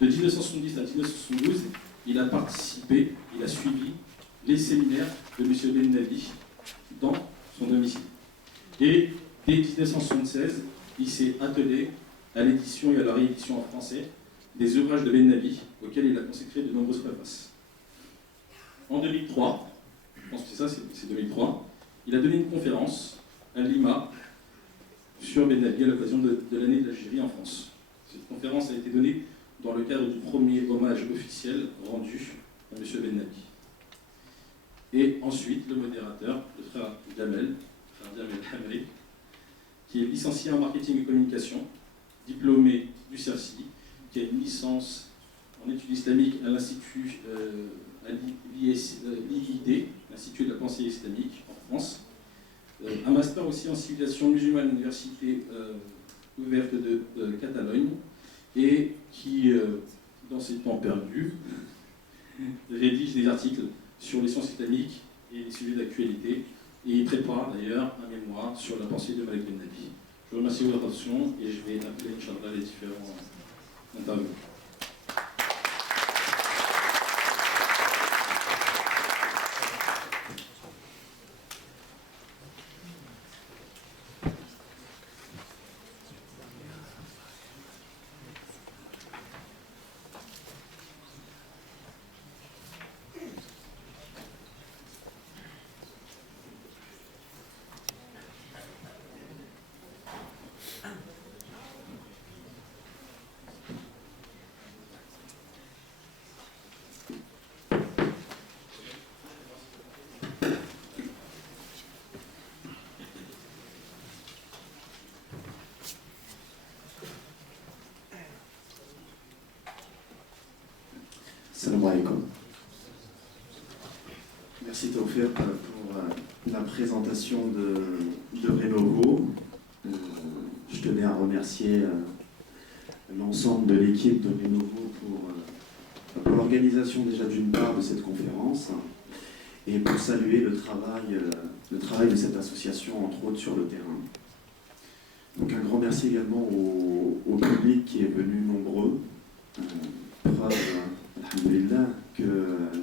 De 1970 à 1972, il a participé, il a suivi les séminaires de M. Bennabi dans son domicile. Et dès 1976, il s'est attelé à l'édition et à la réédition en français des ouvrages de Bennabi, auxquels il a consacré de nombreuses préfaces. En 2003, je pense que c'est 2003, il a donné une conférence à Lima sur Bennabi à l'occasion de l'année de l'Algérie en France. Cette conférence a été donnée dans le cadre du premier hommage officiel rendu à M. Bennabi. Et ensuite, le modérateur, le frère Jamel Hamri, qui est licencié en marketing et communication, diplômé du CERCI, qui a une licence en études islamiques à l'Institut à l'IID, l'Institut de la pensée islamique en France, un master aussi en civilisation musulmane à l'Université ouverte de Catalogne, et qui, dans ses temps perdus, rédige des articles sur les sciences islamiques et les sujets d'actualité, et il prépare d'ailleurs un mémoire sur la pensée de Malik Bennabi. Je vous remercie de votre attention et je vais appeler, Inch'Allah, les différents intervenants. Salam alaikum. Merci Tawfiq pour la présentation de Renovo. Je tenais à remercier l'ensemble de l'équipe de Renovo pour l'organisation déjà d'une part de cette conférence et pour saluer le travail de cette association, entre autres sur le terrain. Donc un grand merci également au public qui est venu nombreux. Preuve, alhamdoulilah, que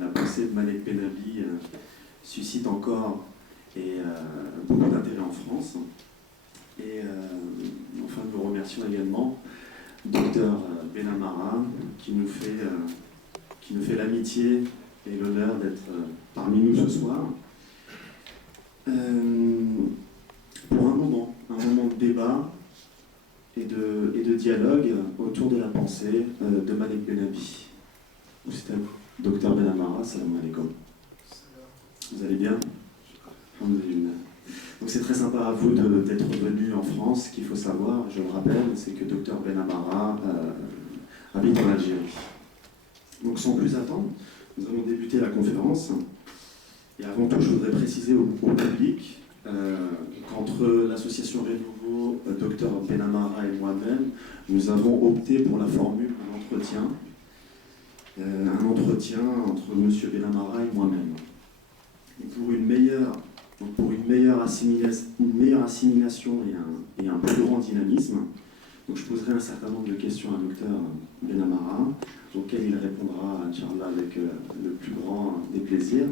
la pensée de Malik Bennabi suscite encore beaucoup d'intérêt en France. Et enfin, nous remercions également Dr Benamara qui nous fait l'amitié et l'honneur d'être parmi nous ce soir. Pour un moment de débat et de dialogue autour de la pensée de Malik Bennabi. C'est à vous, Dr Benamara, salam alaikum. Vous allez bien? Alhamdulillah. Donc c'est très sympa à vous d'être venu en France. Ce qu'il faut savoir, je le rappelle, c'est que Dr Benamara habite en Algérie. Donc sans plus attendre, nous allons débuter la conférence. Et avant tout, je voudrais préciser au public qu'entre l'association Renovo, Dr Benamara et moi-même, nous avons opté pour la formule d'un entretien. Un entretien entre M. Benamara et moi-même. Et pour une meilleure assimilation et un plus grand dynamisme, donc je poserai un certain nombre de questions à Dr Benamara, auxquelles il répondra, Inch'Allah, avec le plus grand des plaisirs.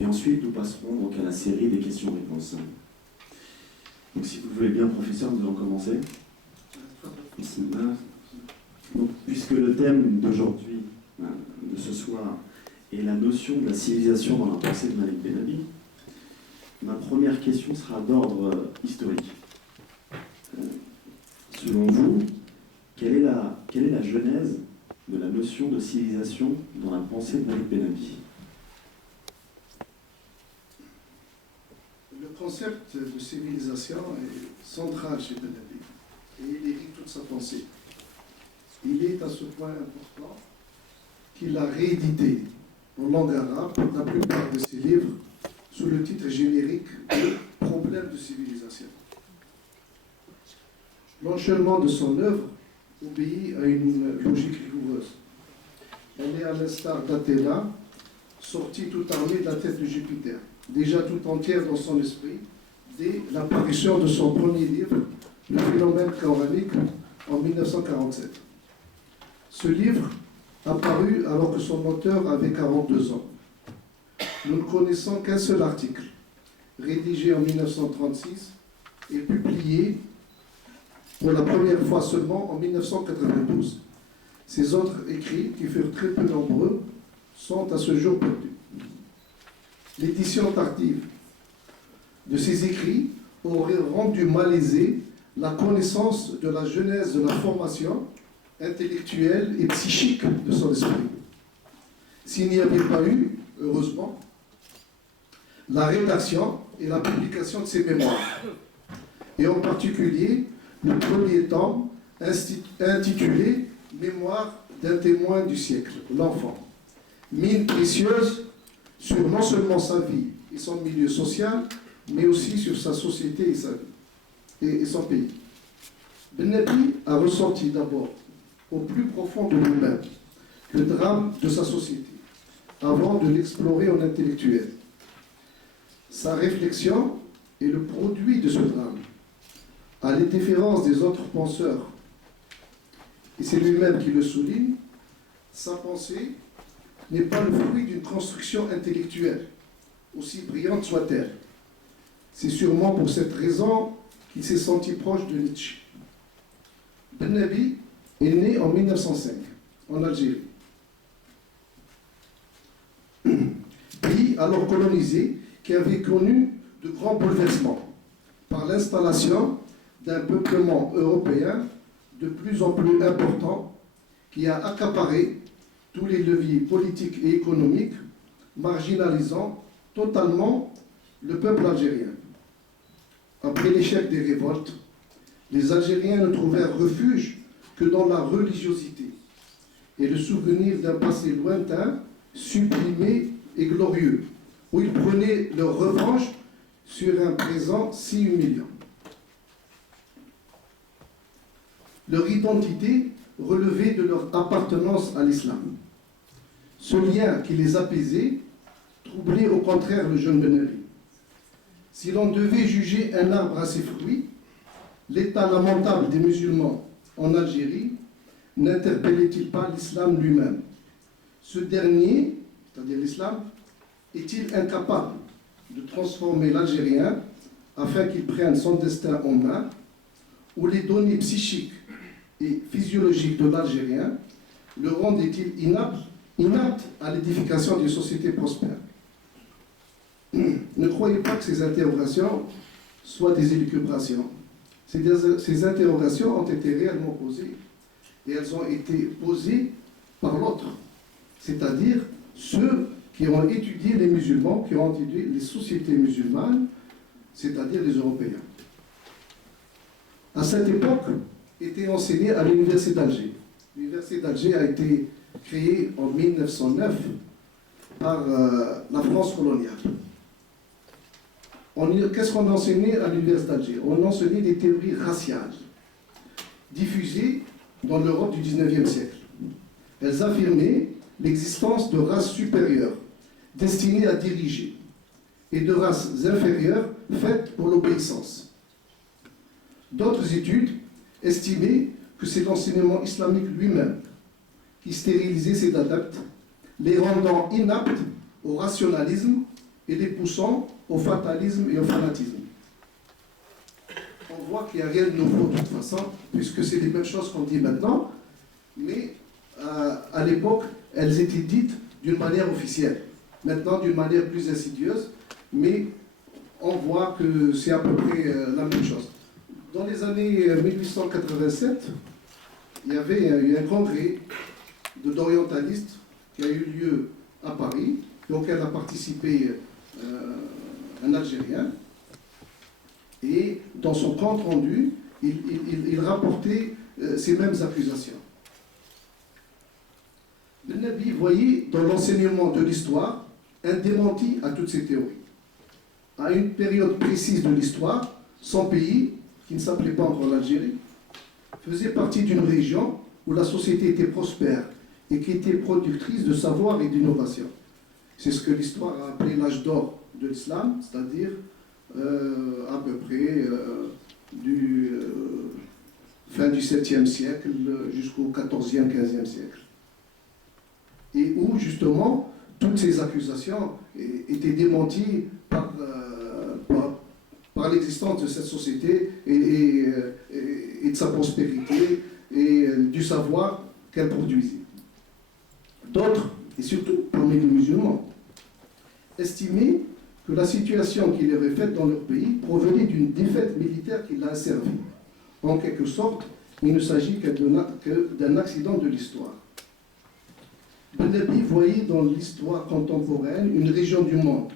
Et ensuite, nous passerons donc à la série des questions-réponses. Donc si vous le voulez bien, professeur, nous allons commencer. Donc, puisque le thème d'aujourd'hui, de ce soir, est la notion de la civilisation dans la pensée de Malik Bennabi, ma première question sera d'ordre historique. Selon vous, quelle est la genèse de la notion de civilisation dans la pensée de Malik Bennabi? Le concept de civilisation est central chez Bennabi et il hérite toute sa pensée. Il est à ce point important qu'il a réédité en langue arabe la plupart de ses livres sous le titre générique de Problèmes de civilisation. L'enchaînement de son œuvre obéit à une logique rigoureuse. Elle est à l'instar d'Athéna, sortie toute armée de la tête de Jupiter, déjà tout entière dans son esprit, dès l'apparition de son premier livre, Le phénomène coranique, en 1947. Ce livre apparu alors que son auteur avait 42 ans. Nous ne connaissons qu'un seul article, rédigé en 1936 et publié pour la première fois seulement en 1992. Ces autres écrits, qui furent très peu nombreux, sont à ce jour perdus. L'édition tardive de ces écrits aurait rendu malaisée la connaissance de la genèse de la formation intellectuelle et psychique de son esprit. S'il n'y avait pas eu, heureusement, la rédaction et la publication de ses mémoires, et en particulier le premier tome intitulé « Mémoire d'un témoin du siècle, l'enfant », mine précieuse sur non seulement sa vie et son milieu social, mais aussi sur sa société et sa vie, et son pays. Ben Nabi a ressenti d'abord, au plus profond de lui-même, le drame de sa société, avant de l'explorer en intellectuel. Sa réflexion est le produit de ce drame, à la différence des autres penseurs. Et c'est lui-même qui le souligne, sa pensée n'est pas le fruit d'une construction intellectuelle, aussi brillante soit-elle. C'est sûrement pour cette raison qu'il s'est senti proche de Nietzsche. Ben Nabi est né en 1905, en Algérie. Pays alors colonisé qui avait connu de grands bouleversements par l'installation d'un peuplement européen de plus en plus important qui a accaparé tous les leviers politiques et économiques, marginalisant totalement le peuple algérien. Après l'échec des révoltes, les Algériens ne trouvèrent refuge que dans la religiosité et le souvenir d'un passé lointain, supprimé et glorieux, où ils prenaient leur revanche sur un présent si humiliant. Leur identité relevait de leur appartenance à l'islam. Ce lien qui les apaisait troublait au contraire le jeune Ben Ali. Si l'on devait juger un arbre à ses fruits, l'état lamentable des musulmans en Algérie n'interpellait-il pas l'islam lui-même? Ce dernier, c'est-à-dire l'islam, est-il incapable de transformer l'Algérien afin qu'il prenne son destin en main, ou les données psychiques et physiologiques de l'Algérien le rendaient-ils inapte à l'édification d'une société prospère? Ne croyez pas que ces interrogations soient des élucubrations. Ces interrogations ont été réellement posées, et elles ont été posées par l'autre, c'est-à-dire ceux qui ont étudié les musulmans, qui ont étudié les sociétés musulmanes, c'est-à-dire les Européens. À cette époque, était enseigné à l'Université d'Alger. L'Université d'Alger a été créée en 1909 par la France coloniale. Qu'est-ce qu'on enseignait à l'Université d'Alger? On enseignait des théories raciales, diffusées dans l'Europe du XIXe siècle. Elles affirmaient l'existence de races supérieures, destinées à diriger, et de races inférieures, faites pour l'obéissance. D'autres études estimaient que c'est l'enseignement islamique lui-même qui stérilisait ces adeptes, les rendant inaptes au rationalisme et les poussant au fatalisme et au fanatisme. On voit qu'il n'y a rien de nouveau de toute façon, puisque c'est les mêmes choses qu'on dit maintenant, mais à l'époque, elles étaient dites d'une manière officielle. Maintenant, d'une manière plus insidieuse, mais on voit que c'est à peu près la même chose. Dans les années 1887, il y avait eu un congrès d'orientalistes qui a eu lieu à Paris, auquel a participé un Algérien, et dans son compte rendu, il rapportait ces mêmes accusations. Le Nabi voyait dans l'enseignement de l'histoire un démenti à toutes ces théories. À une période précise de l'histoire, son pays, qui ne s'appelait pas encore l'Algérie, faisait partie d'une région où la société était prospère et qui était productrice de savoir et d'innovation. C'est ce que l'histoire a appelé l'âge d'or de l'islam, c'est-à-dire à peu près du fin du 7e siècle jusqu'au 14e, 15e siècle. et où justement toutes ces accusations étaient démenties par l'existence de cette société et de sa prospérité et du savoir qu'elle produisait. D'autres, et surtout parmi les musulmans, estimaient que la situation qui leur est faite dans leur pays provenait d'une défaite militaire qui l'a asservi. En quelque sorte, il ne s'agit que d'un accident de l'histoire. Ben-Nabi voyait dans l'histoire contemporaine une région du monde,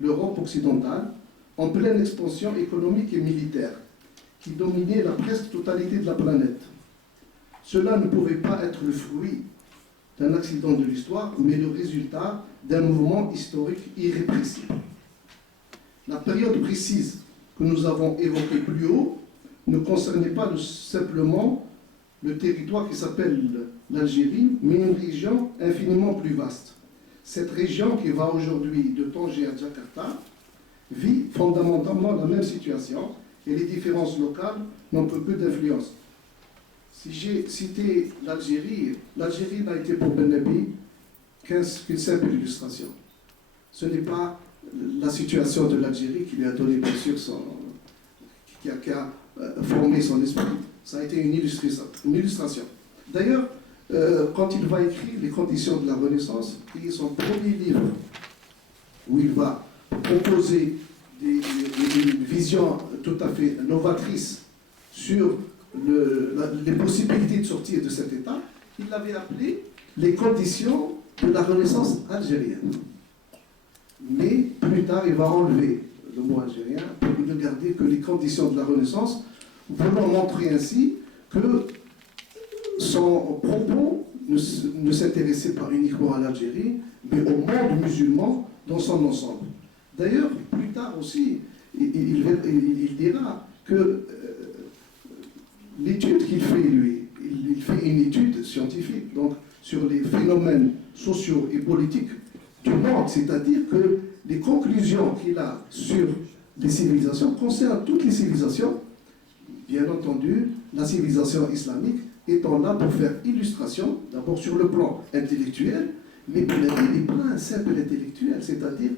l'Europe occidentale, en pleine expansion économique et militaire, qui dominait la presque totalité de la planète. Cela ne pouvait pas être le fruit d'un accident de l'histoire, mais le résultat d'un mouvement historique irrépressible. La période précise que nous avons évoquée plus haut ne concernait pas simplement le territoire qui s'appelle l'Algérie, mais une région infiniment plus vaste. Cette région qui va aujourd'hui de Tanger à Jakarta vit fondamentalement la même situation et les différences locales n'ont que peu d'influence. Si j'ai cité l'Algérie, l'Algérie n'a été pour Ben-Nabi qu'une simple illustration. Ce n'est pas la situation de l'Algérie qui lui a donné, bien sûr, qui a formé son esprit. Ça a été une illustration. D'ailleurs, quand il va écrire Les conditions de la Renaissance, qui est son premier livre, où il va proposer une vision tout à fait novatrice sur les possibilités de sortir de cet état, il l'avait appelé les conditions de la Renaissance algérienne. Mais plus tard, il va enlever le mot algérien pour ne garder que les conditions de la Renaissance, voulant montrer ainsi que son propos ne s'intéressait pas uniquement à l'Algérie, mais au monde musulman dans son ensemble. D'ailleurs, plus tard aussi, il dira que l'étude qu'il fait, lui, il fait une étude scientifique donc, sur les phénomènes sociaux et politiques du monde, c'est-à-dire que les conclusions qu'il a sur les civilisations concernent toutes les civilisations, bien entendu, la civilisation islamique étant là pour faire illustration, d'abord sur le plan intellectuel, mais il n'est pas un simple intellectuel, c'est-à-dire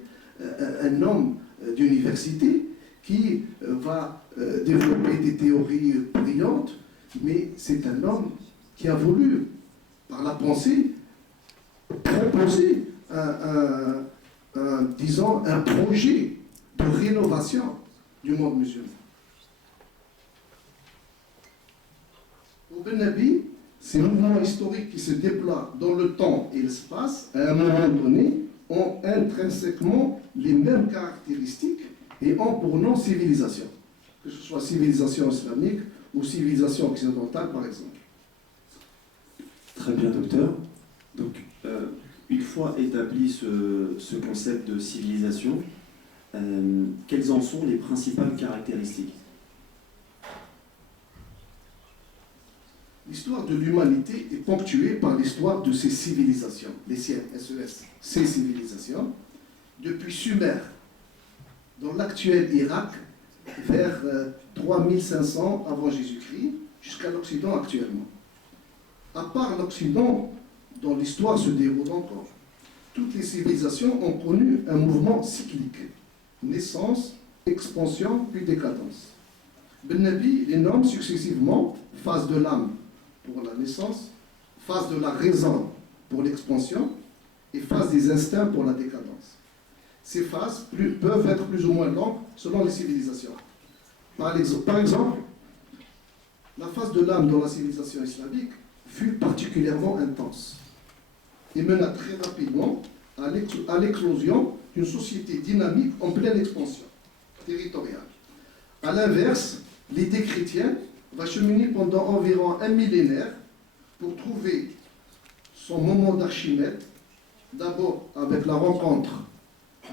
un homme d'université qui va développer des théories brillantes, mais c'est un homme qui a voulu, par la pensée, proposer disons, un projet de rénovation du monde musulman. Pour Ben-Nabi, ces mouvements historiques qui se déploient dans le temps et l'espace, à un moment donné, ont intrinsèquement les mêmes caractéristiques et ont pour nom civilisation, que ce soit civilisation islamique ou civilisation occidentale, par exemple. Très bien, docteur. Donc, une fois établi ce concept de civilisation, quelles en sont les principales caractéristiques? L'histoire de l'humanité est ponctuée par l'histoire de ces civilisations, les siennes, SES, ces civilisations, depuis Sumer, dans l'actuel Irak, vers 3500 avant Jésus-Christ, jusqu'à l'Occident actuellement. À part l'Occident, dont l'histoire se déroule encore, toutes les civilisations ont connu un mouvement cyclique, naissance, expansion, puis décadence. Ben-Nabi les nomme successivement phase de l'âme pour la naissance, phase de la raison pour l'expansion et phase des instincts pour la décadence. Ces phases peuvent être plus ou moins longues selon les civilisations. Par exemple, la phase de l'âme dans la civilisation islamique fut particulièrement intense et mena très rapidement à l'éclosion d'une société dynamique en pleine expansion territoriale. A l'inverse, l'idée chrétienne va cheminer pendant environ un millénaire pour trouver son moment d'Archimède, d'abord avec la rencontre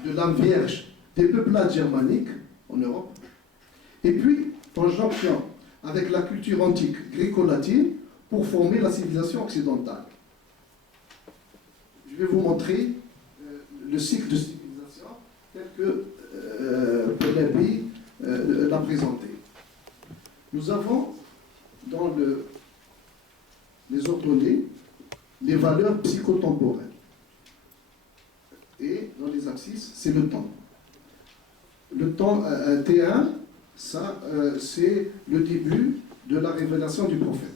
de l'âme vierge des peuplades germaniques en Europe, et puis en jonction avec la culture antique gréco-latine pour former la civilisation occidentale. Je vais vous montrer le cycle de civilisation tel que Ben-Nabi l'a présenté. Nous avons dans les ordonnées les valeurs psychotemporelles. et dans les abscisses, c'est le temps. Le temps T1, ça, c'est le début de la révélation du prophète.